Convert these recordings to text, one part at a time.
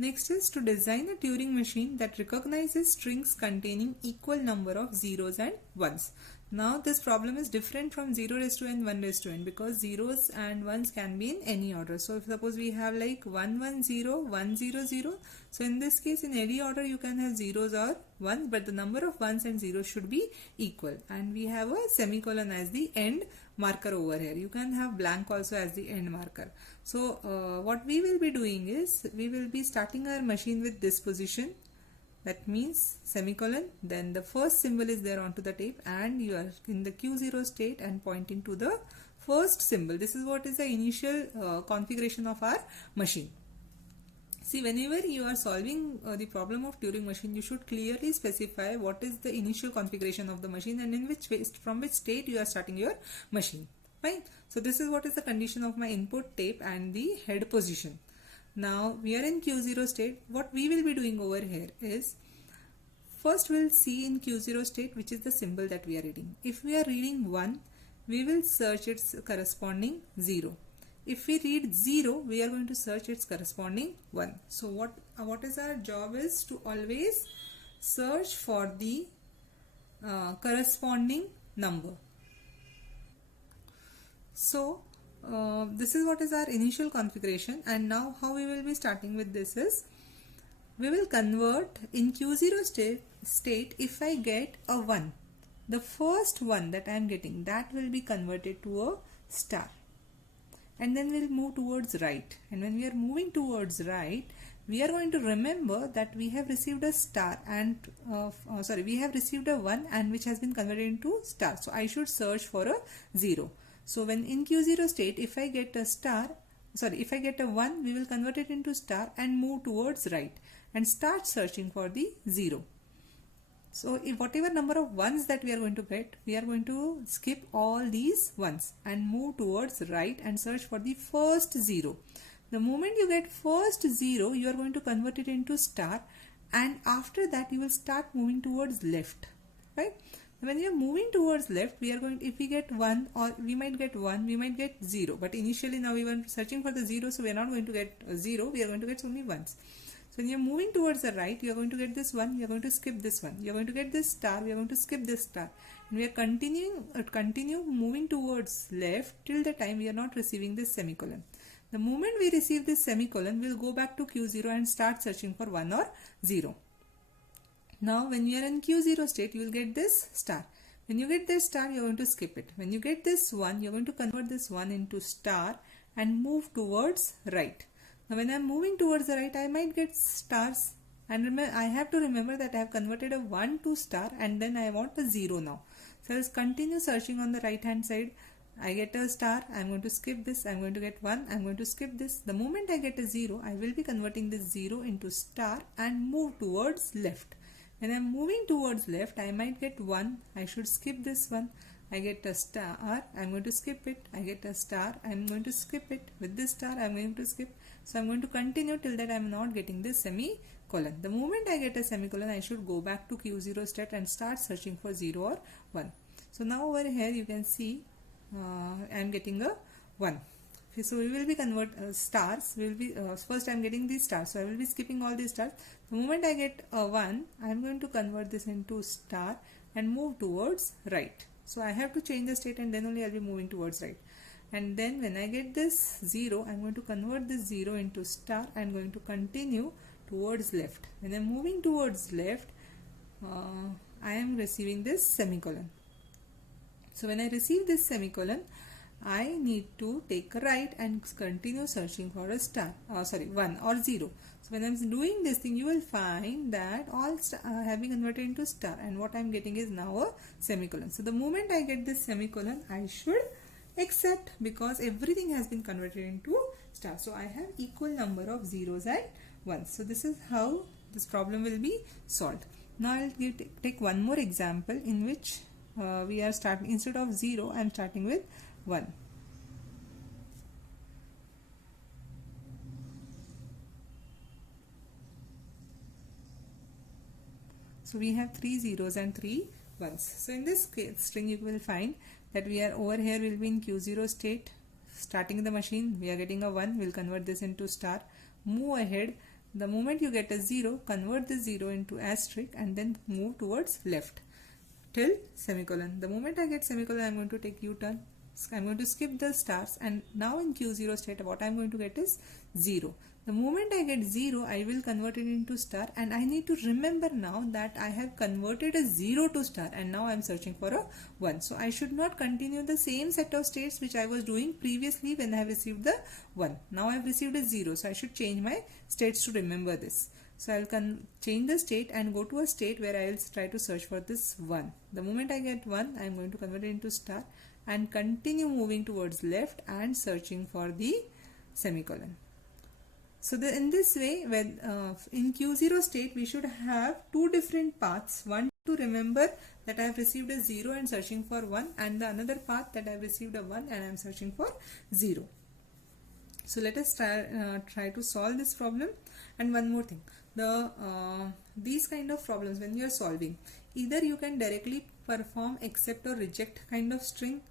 Next is to design a Turing machine that recognizes strings containing equal number of zeros and ones. Now this problem is different from 0 raised to n, 1 raised to n, because zeros and ones can be in any order. So if suppose we have like 1 1 0 1 0 0, so in this case in any order you can have zeros or ones, but the number of ones and zeros should be equal, and we have a semicolon as the end marker over here. You can have blank also as the end marker. So what we will be doing is we will be starting our machine with this position, that means semicolon, then the first symbol is there onto the tape and you are in the Q0 state and pointing to the first symbol. This is what is the initial configuration of our machine. See, whenever you are solving the problem of Turing machine, you should clearly specify what is the initial configuration of the machine and in which way, from which state you are starting your machine. Fine. So this is what is the condition of my input tape and the head position. Now we are in Q0 state. What we will be doing over here is, first we'll see in Q0 state which is the symbol that we are reading. If we are reading 1, we will search its corresponding 0. If we read 0, we are going to search its corresponding 1. So what is our job is to always search for the corresponding number. So this is what is our initial configuration, and now how we will be starting with this is, we will convert in Q0 state if I get a 1, the first one that I am getting, that will be converted to a star, and then we'll move towards right, and when we are moving towards right, we are going to remember that we have received a star and we have received a 1 and which has been converted into star, so I should search for a 0. So when in Q0 state, if I get a 1, we will convert it into star and move towards right and start searching for the 0. So if whatever number of ones that we are going to get, we are going to skip all these ones and move towards right and search for the first 0. The moment you get first 0, you are going to convert it into star, and after that you will start moving towards left, right? When you are moving towards left, we are going, if we get 1, or we might get 1, we might get 0, but initially now we were searching for the 0, so we are not going to get 0, we are going to get only ones. So when you are moving towards the right, you are going to get this 1, you are going to skip this 1, you are going to get this star, we are going to skip this star, and we are continue moving towards left till the time we are not receiving this semicolon. The moment we receive this semicolon, we will go back to Q0 and start searching for 1 or 0. Now when you are in Q0 state, you will get this star. When you get this star, you are going to skip it. When you get this 1, you are going to convert this 1 into star and move towards right. Now when I am moving towards the right, I might get stars, and remember, I have to remember that I have converted a 1 to star and then I want a 0 now. So I will continue searching on the right hand side. I get a star, I am going to skip this, I am going to get 1, I am going to skip this. The moment I get a 0, I will be converting this 0 into star and move towards left. When I am moving towards left, I might get 1, I should skip this 1, I get a star, I am going to skip it, I get a star, I am going to skip it, with this star I am going to skip. So I am going to continue till that I am not getting this semicolon. The moment I get a semicolon, I should go back to Q0 state and start searching for 0 or 1. So now over here you can see I am getting a 1. Okay, so we will be stars. We will be first I am getting these stars, so I will be skipping all these stars. The moment I get a 1, I am going to convert this into star and move towards right. So I have to change the state and then only I will be moving towards right. And then when I get this 0, I am going to convert this 0 into star and going to continue towards left. When I am moving towards left, I am receiving this semicolon. So when I receive this semicolon, I need to take a right and continue searching for a star, 1 or 0. So when I am doing this thing, you will find that all have been converted into star, and what I am getting is now a semicolon. So the moment I get this semicolon, I should accept, because everything has been converted into star. So I have equal number of zeros and ones. So this is how this problem will be solved. Now I will take one more example in which we are starting, instead of 0, I am starting with 1. So we have 3 zeros and 3 ones. So in this case, string, you will find that we are over here will be in Q0 state, starting the machine, we are getting a 1, we will convert this into star, move ahead, The moment you get a 0, convert the 0 into asterisk and then move towards left till semicolon. The moment I get semicolon, I'm going to take U-turn. I'm going to skip the stars, and now in Q0 state what I'm going to get is 0. The moment I get 0, I will convert it into star, and I need to remember now that I have converted a 0 to star and now I'm searching for a 1. So I should not continue the same set of states which I was doing previously when I have received the 1. Now I have received a 0, so I should change my states to remember this. So I'll change the state and go to a state where I will try to search for this 1. The moment I get 1, I am going to convert it into star and continue moving towards left and searching for the semicolon. So in this way, when in Q0 state, we should have two different paths. One to remember that I have received a 0 and searching for 1, and the another path that I have received a 1 and I am searching for 0. So let us try to solve this problem. And one more thing, these kind of problems when you are solving, either you can directly perform accept or reject kind of string,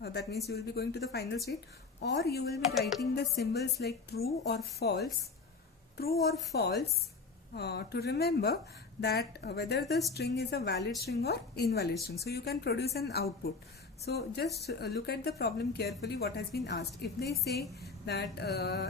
that means you will be going to the final state, or you will be writing the symbols like true or false to remember that whether the string is a valid string or invalid string. So you can produce an output. So just look at the problem carefully what has been asked. If they say that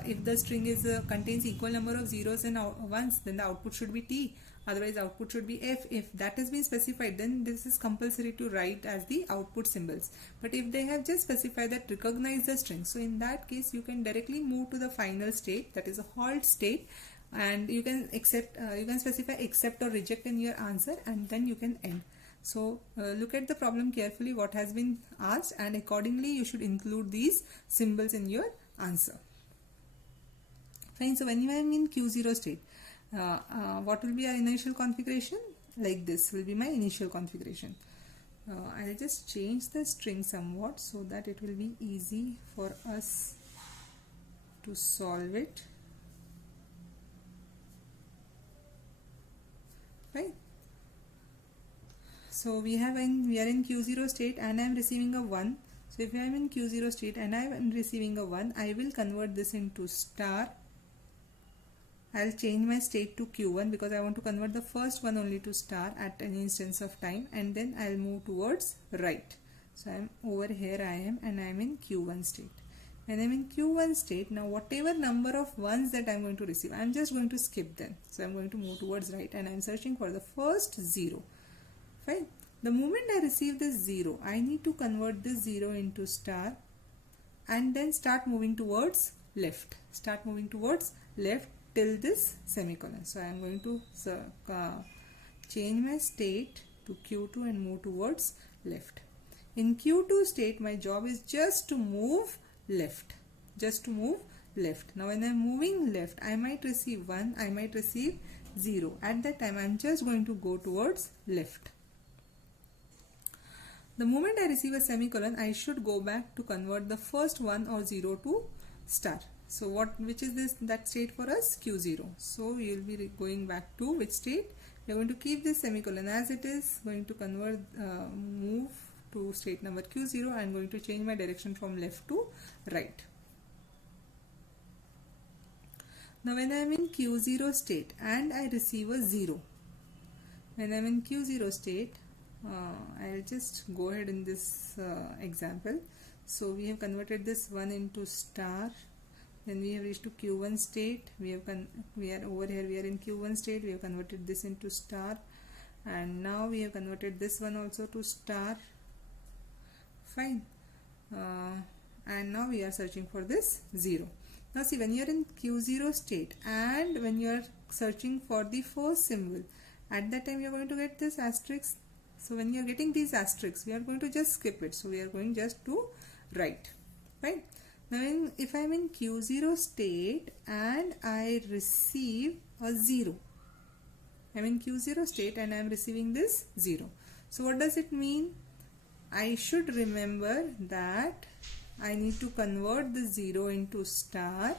if the string is contains equal number of zeros and ones, then the output should be T. Otherwise output should be F. If that has been specified, then this is compulsory to write as the output symbols. But if they have just specified that recognize the string, so in that case you can directly move to the final state, that is a halt state, and you can specify accept or reject in your answer, and then you can end. So look at the problem carefully what has been asked, and accordingly you should include these symbols in your answer. Fine. So when you are in Q0 state, what will be our initial configuration? Like this will be my initial configuration. I'll just change the string somewhat so that it will be easy for us to solve it. Right. So we are in Q0 state and I am receiving a 1. So if I am in Q0 state and I am receiving a 1, I will convert this into star. I'll change my state to Q1 because I want to convert the first one only to star at an instance of time, and then I'll move towards right. So I'm over here and I'm in Q1 state. When I'm in Q1 state, now whatever number of ones that I'm going to receive, I'm just going to skip them. So I'm going to move towards right and I'm searching for the first 0. Fine. The moment I receive this 0, I need to convert this 0 into star and then start moving towards left. Start moving towards left till this semicolon. So I am going to change my state to Q2 and move towards left. In Q2 state, my job is just to move left. Just to move left. Now when I am moving left, I might receive 1, I might receive 0. At that time, I am just going to go towards left. The moment I receive a semicolon, I should go back to convert the first 1 or 0 to star. So which is that state for us? Q0. So we will be going back to which state? We are going to keep this semicolon as it is, going to convert, move to state number Q0. I am going to change my direction from left to right. Now when I am in Q0 state and I receive a 0, when I am in Q0 state, I'll just go ahead in this example. So we have converted this 1 into star. Then we have reached to Q1 state. We are over here. We are in Q1 state. We have converted this into star, and now we have converted this one also to star. Fine. And now we are searching for this 0. Now see, when you are in Q0 state and when you are searching for the first symbol, at that time you are going to get this asterisk. So when you are getting these asterisks, we are going to just skip it. So we are going just to right. Right. Now if I am in Q0 state and I receive a 0, I am in Q0 state and I am receiving this 0. So what does it mean? I should remember that I need to convert the 0 into star,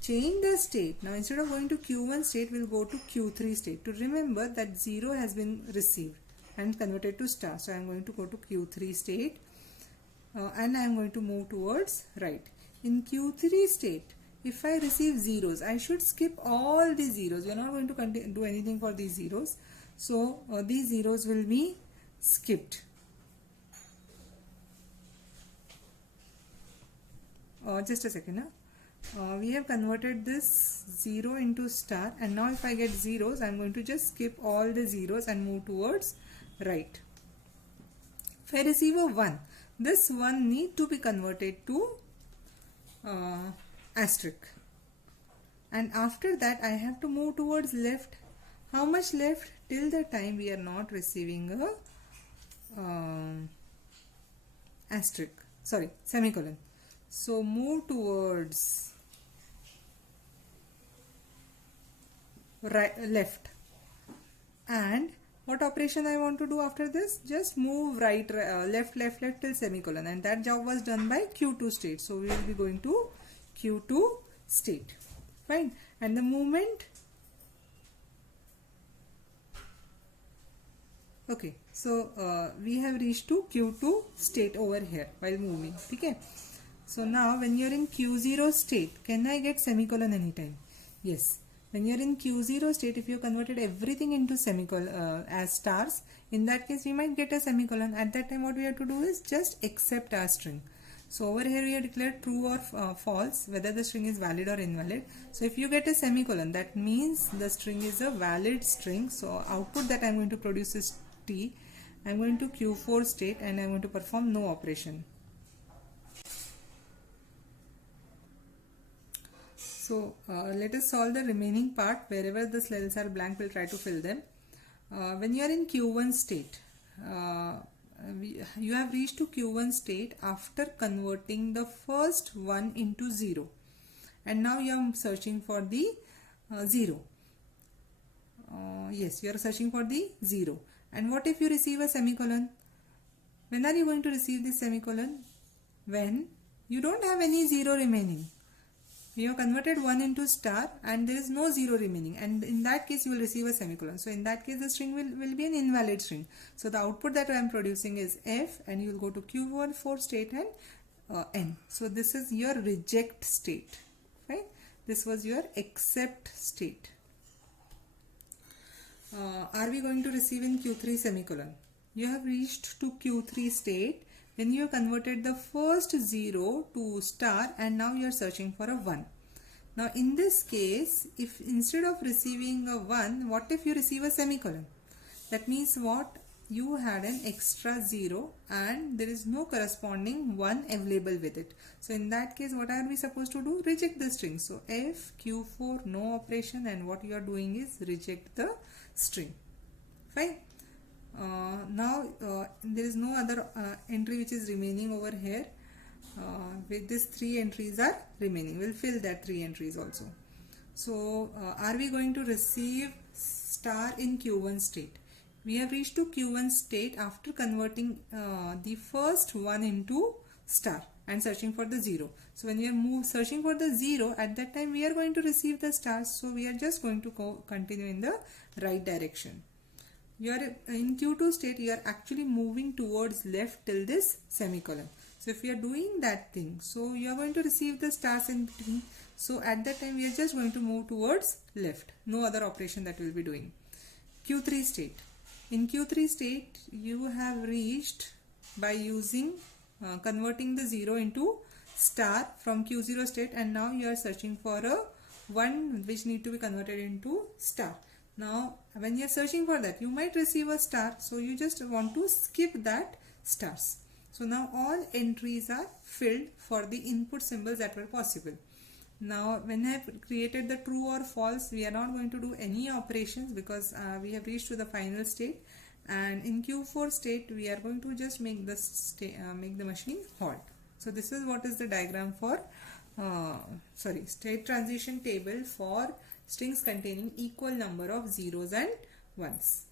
change the state. Now instead of going to Q1 state, we will go to Q3 state to remember that 0 has been received and converted to star. So I am going to go to Q3 state. And I am going to move towards right. In Q3 state, if I receive zeros, I should skip all these zeros. We are not going to do anything for these zeros. So these zeros will be skipped. Just a second. We have converted this 0 into star, and now if I get zeros, I am going to just skip all the zeros and move towards right. If I receive a 1, this 1 need to be converted to asterisk, and after that I have to move towards left. How much left? Till the time we are not receiving a asterisk, sorry, semicolon. So move towards right, left, and what operation I want to do after this? Just move right, left till semicolon, and that job was done by Q2 state. So we will be going to Q2 state, fine. And the movement, okay, so we have reached to Q2 state over here while moving, okay. So now when you are in Q0 state, can I get semicolon anytime? Yes. When you are in Q0 state, if you converted everything into semicolon as stars, in that case we might get a semicolon. At that time what we have to do is just accept our string. So over here we have declared true or false, whether the string is valid or invalid. So if you get a semicolon, that means the string is a valid string. So output that I am going to produce is T. I am going to Q4 state and I am going to perform no operation. So let us solve the remaining part. Wherever the cells are blank, we'll try to fill them. When you are in Q1 state, you have reached to Q1 state after converting the first 1 into 0. And now you are searching for the 0. Yes, you are searching for the 0. And what if you receive a semicolon? When are you going to receive this semicolon? When you don't have any 0 remaining. You have converted 1 into star and there is no 0 remaining, and in that case you will receive a semicolon. So in that case the string will be an invalid string. So the output that I am producing is F, and you will go to Q4 state and N. So this is your reject state, right? This was your accept state. Are we going to receive in Q3 semicolon? You have reached to Q3 state when you have converted the first 0 to star, and now you are searching for a 1. Now in this case, if instead of receiving a 1, what if you receive a semicolon? That means what? You had an extra 0 and there is no corresponding 1 available with it. So in that case, what are we supposed to do? Reject the string. So F, Q4, no operation, and what you are doing is reject the string. Fine. Now there is no other entry which is remaining over here. With these 3 entries are remaining. We'll fill that 3 entries also. So are we going to receive star in Q1 state? We have reached to Q1 state after converting the first 1 into star and searching for the 0. So when we are searching for the 0, at that time we are going to receive the stars. So we are just going to continue in the right direction. You are in Q2 state, you are actually moving towards left till this semicolon. So if you are doing that thing, so you are going to receive the stars in between. So at that time we are just going to move towards left. No other operation that we will be doing. Q3 state. In Q3 state, you have reached by using converting the 0 into star from Q0 state, and now you are searching for a 1 which need to be converted into star. Now when you are searching for that, you might receive a star, so you just want to skip that stars. So now all entries are filled for the input symbols that were possible. Now when I have created the true or false, we are not going to do any operations because we have reached to the final state, and in Q4 state we are going to just make the machine halt. So this is what is the diagram for state transition table for strings containing equal number of zeros and ones.